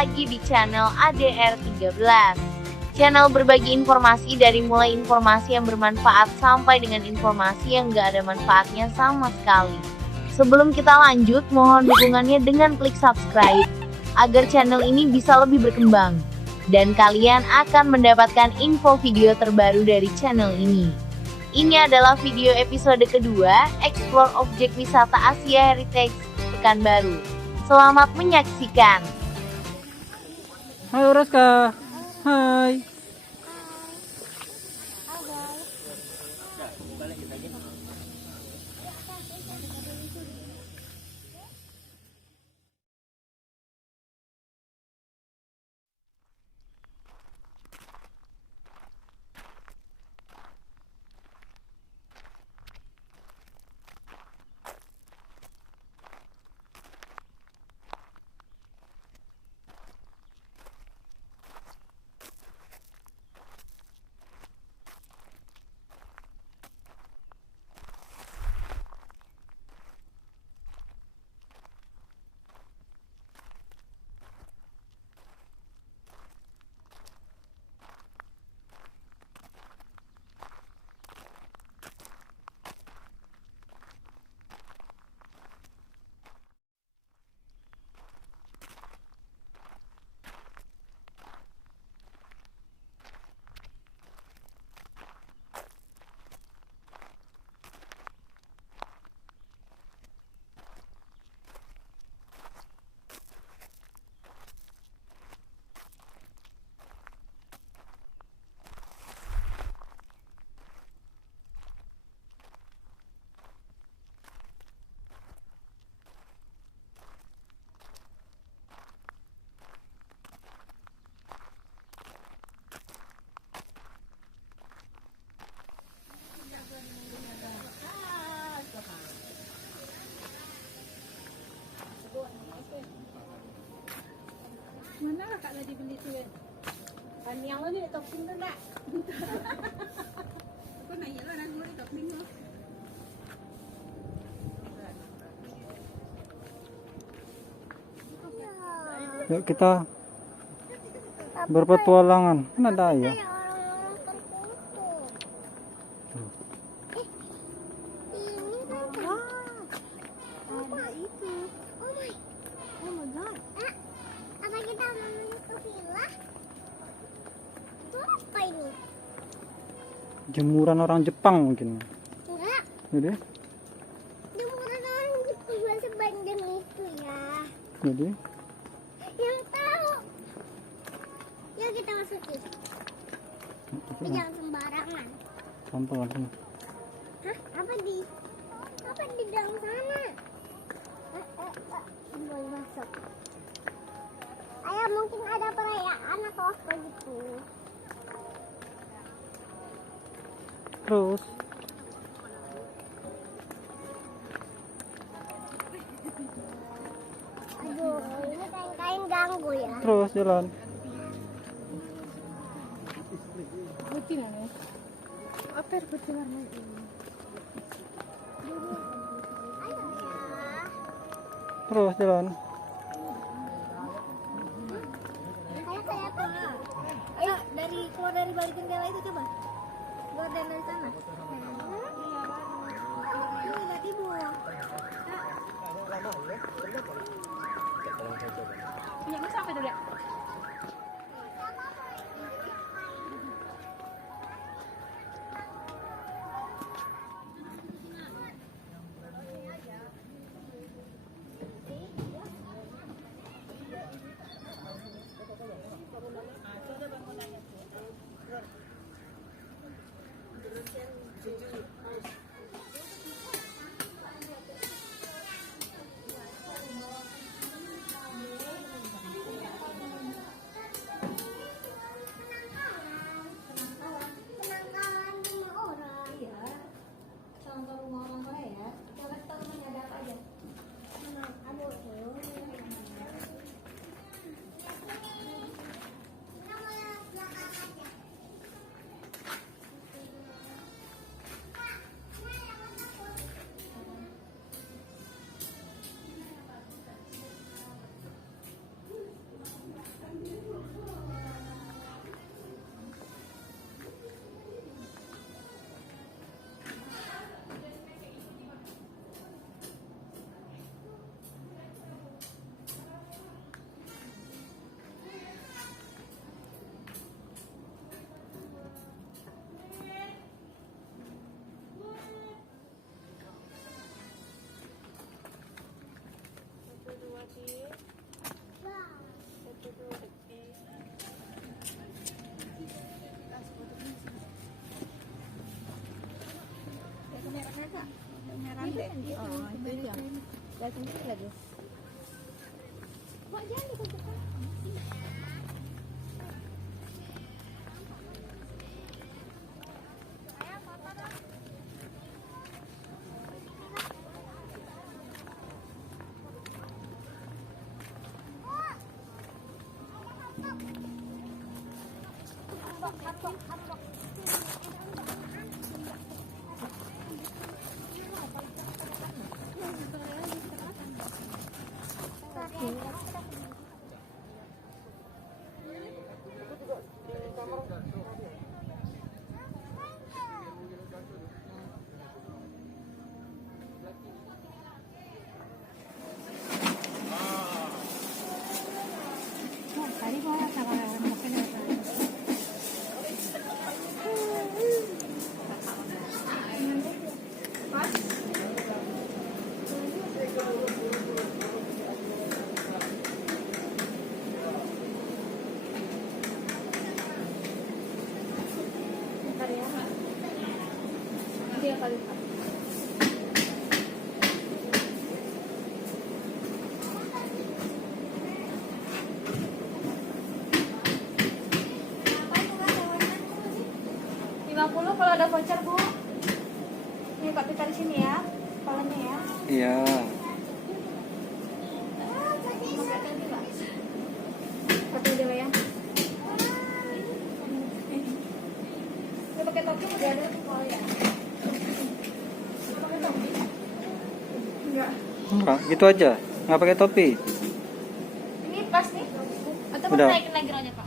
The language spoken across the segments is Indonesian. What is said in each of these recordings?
lagi di channel ADR13. Channel berbagi informasi dari mulai informasi yang bermanfaat sampai dengan informasi yang gak ada manfaatnya sama sekali. Sebelum kita lanjut, mohon dukungannya dengan klik subscribe, agar channel ini bisa lebih berkembang. Dan kalian akan mendapatkan info video terbaru dari channel ini. Ini adalah video episode kedua, Explore Objek Wisata Asia Heritage, Pekanbaru. Selamat menyaksikan. Halo Raska. Hai. Mana kakak tadi beli tu kan? Panjang lo ni topping tu tak? Aku naik lah nak beli topping tu. Yuk kita berpetualangan. Kan ada ya. Jemuran orang Jepang mungkin. Enggak. Jadi? Jemuran orang Jepang sepanjang itu ya. Jadi? Yang tahu. Yuk kita masukin. Tapi jangan sembarangan. Sampah. Hah? Apa di dalam sana? Boleh masuk. Ayah mungkin ada perayaan atau apa gitu. Terus? Aduh, ini kain-kain ganggu ya. Terus jalan. Putih lah. Apa yang putih warna ini? Ayo ya. Terus jalan. Saya pernah. Ayo keluar dari balik jendela itu coba. Keluar dari sana. Ini nggak timbul. Punya mas sampai dulu ya. Kalau ada voucher Bu, ini Kak Pita di sini ya, kepalanya ya. Iya. Pakai dulu ya. Ini pakai topi udah ada kepala ya. Pakai topi? Enggak. Enggak, gitu aja. Nggak pakai topi. Ini pas nih. Atau mau Udah. naikin lagi aja Pak?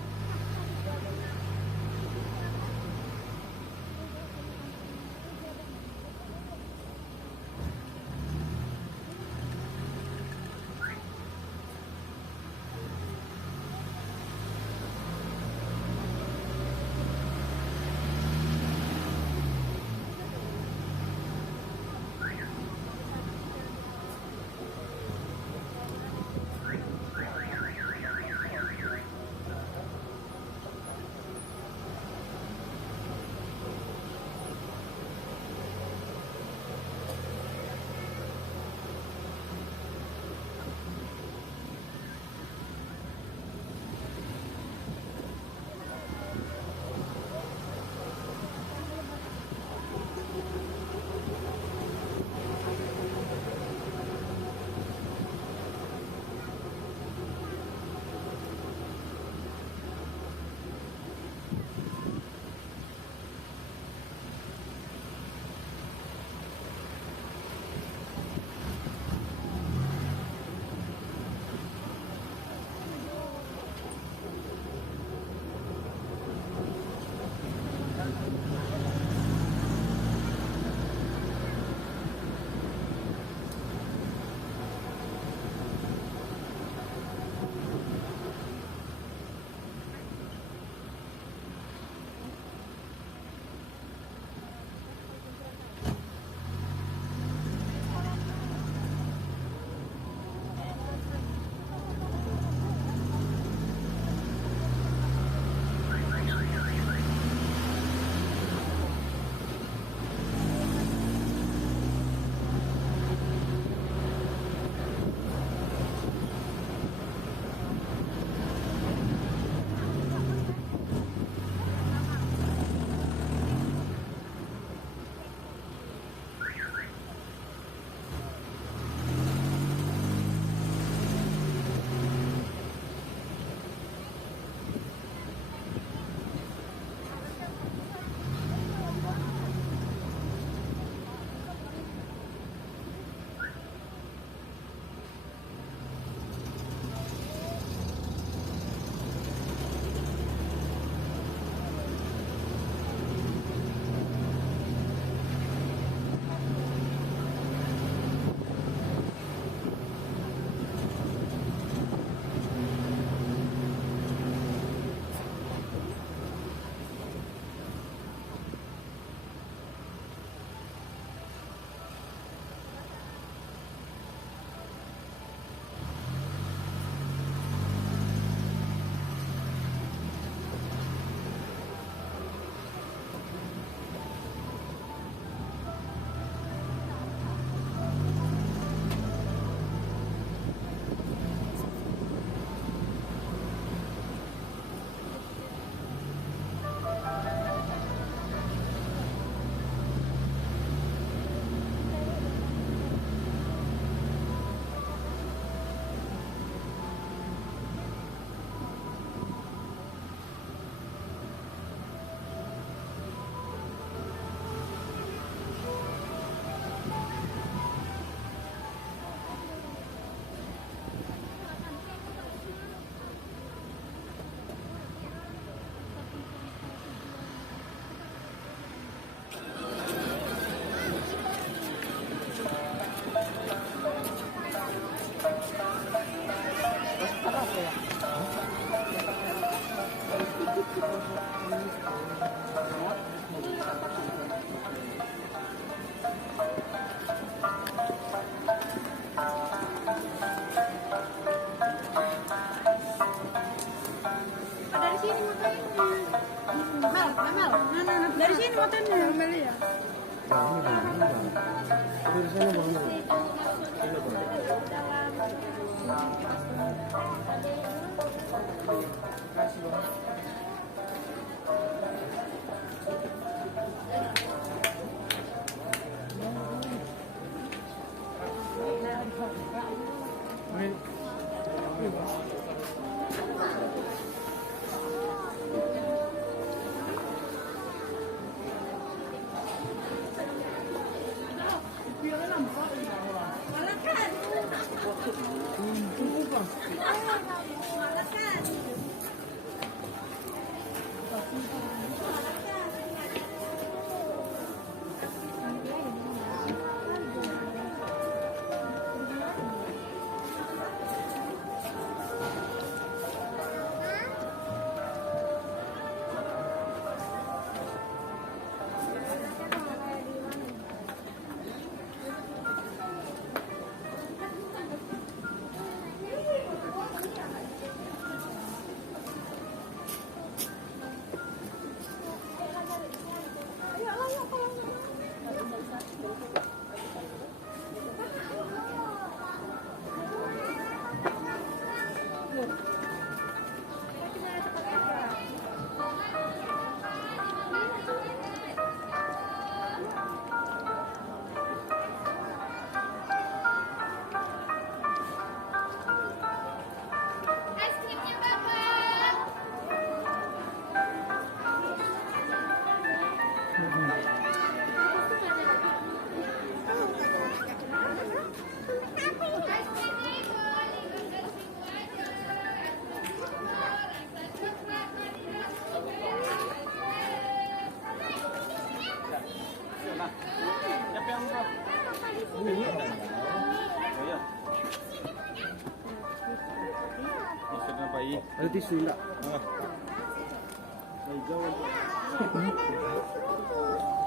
Ada tisu enggak?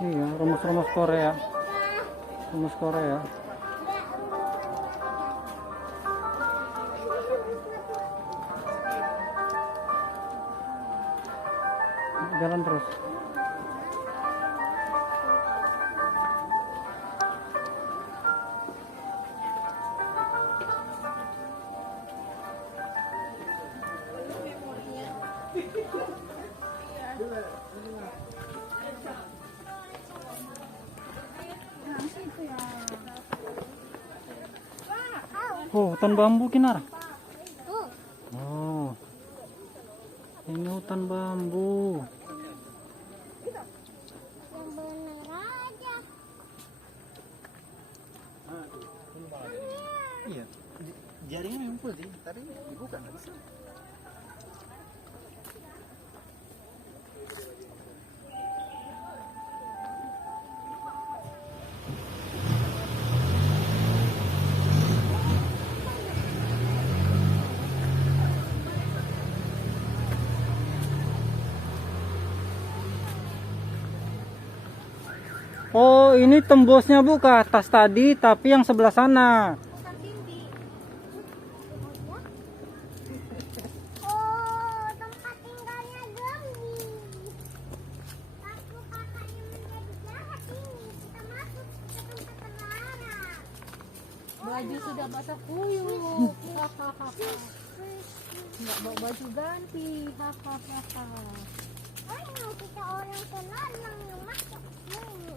Iya, rumus-rumus Korea. Rumus Korea. Jalan terus. Oh, hutan bambu Kinar. Oh, ini hutan bambu. Yang benar aja. Iya, jaringnya memang full sih, tadi dibuka nggak bisa. Oh, ini tembusnya Bu ke atas tadi, tapi yang sebelah sana. Oh, tempat tinggalnya Gembi. Waktu kakaknya menjadi jahat ini, kita masuk ke tempat terlarang. Baju sudah basah kuyup. Hahaha. Nggak bawa baju ganti. Hahaha. Ayo kita orang terlarang yang masuk sini.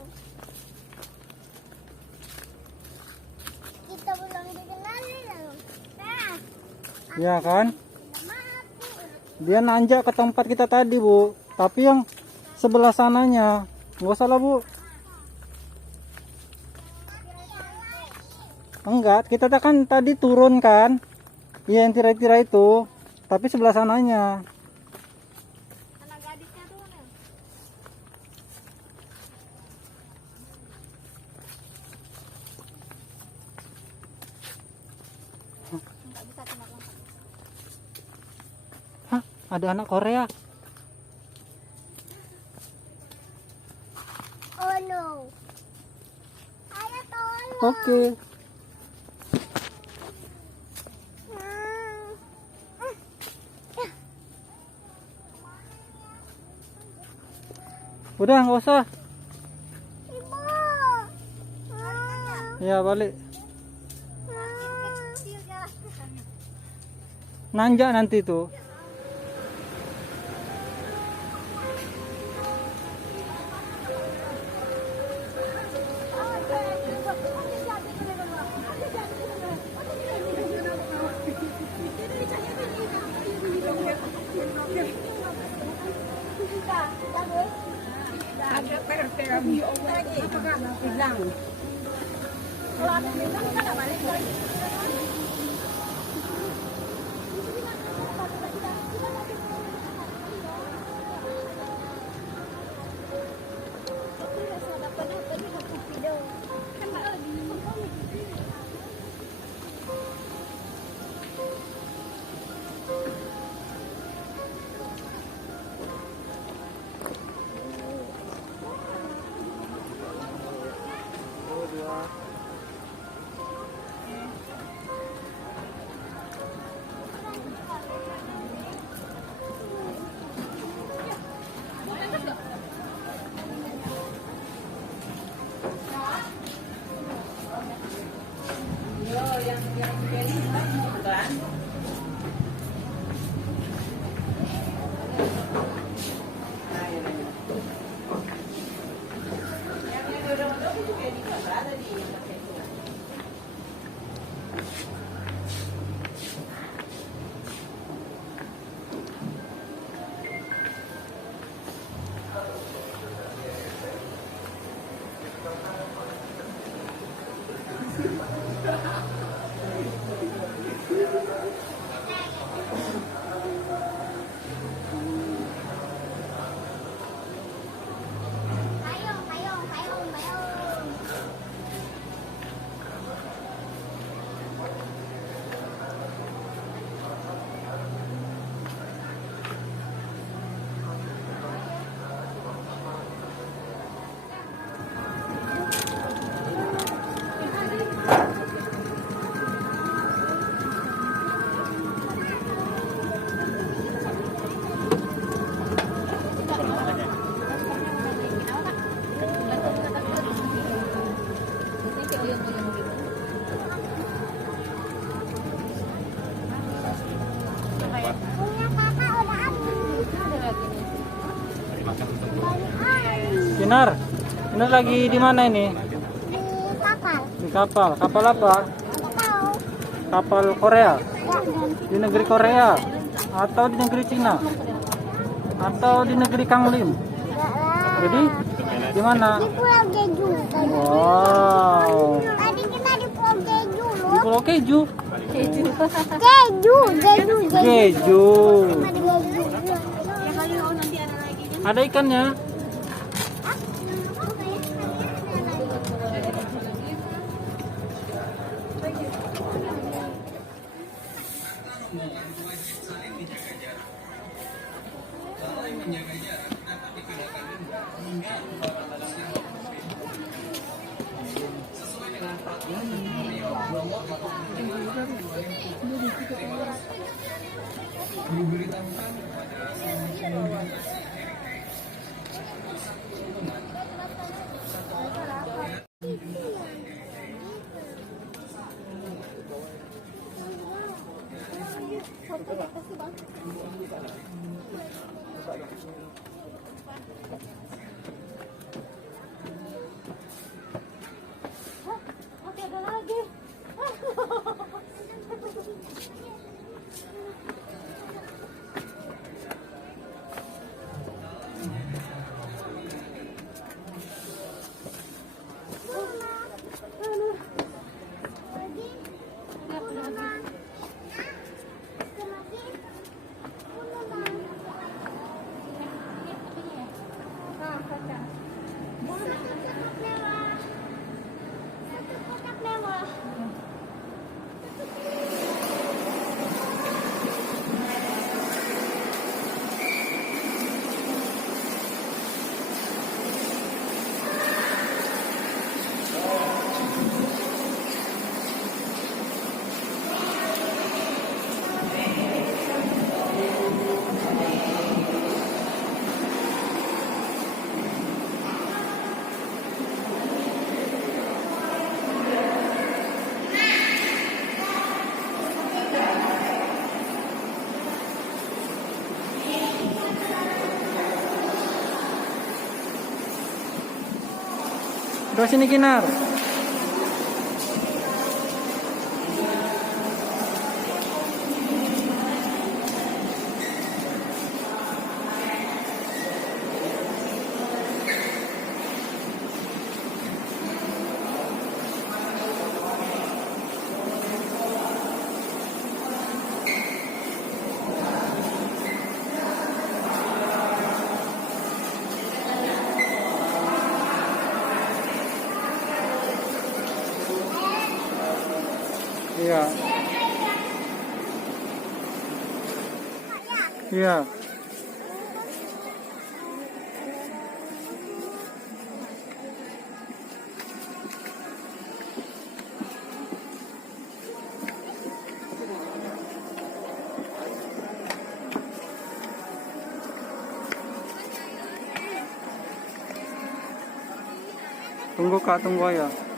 Kita belum dikenali loh. Nah, Ya kan? kita mati. Dia nanjak ke tempat kita tadi Bu, tapi yang sebelah sananya. Nggak usah lah Bu. Enggak, kita kan tadi turun kan. Iya, yang tirai-tirai itu, tapi sebelah sananya. Anak gadisnya tuh mana? Nggak bisa kena lompat. Hah, ada anak Korea. Oh no. Ayo tolong. Oke. Udah nggak usah. Ya balik. Kecil jalan. Nanjak nanti tuh. Payung, payung, payung, payung. Punya kakak udah habis. Kinar, Kinar lagi di mana ini? Di kapal. Di kapal. Kapal apa? Nggak tahu. Kapal Korea. Ya, Di negeri Korea atau di negeri Cina atau di negeri Kang Lim. enggak lah. Jadi di mana? Di Pulau Jeju. Wow. Tadi kita di Pulau Jeju Di loh. Pulau Keju. Jeju, Jeju, Jeju. Keju. Ada Jeju. Ada ikannya. Oke, ada lagi. Ke sini Kinar. Iya. Iya. Tunggu Kak, tunggu ya.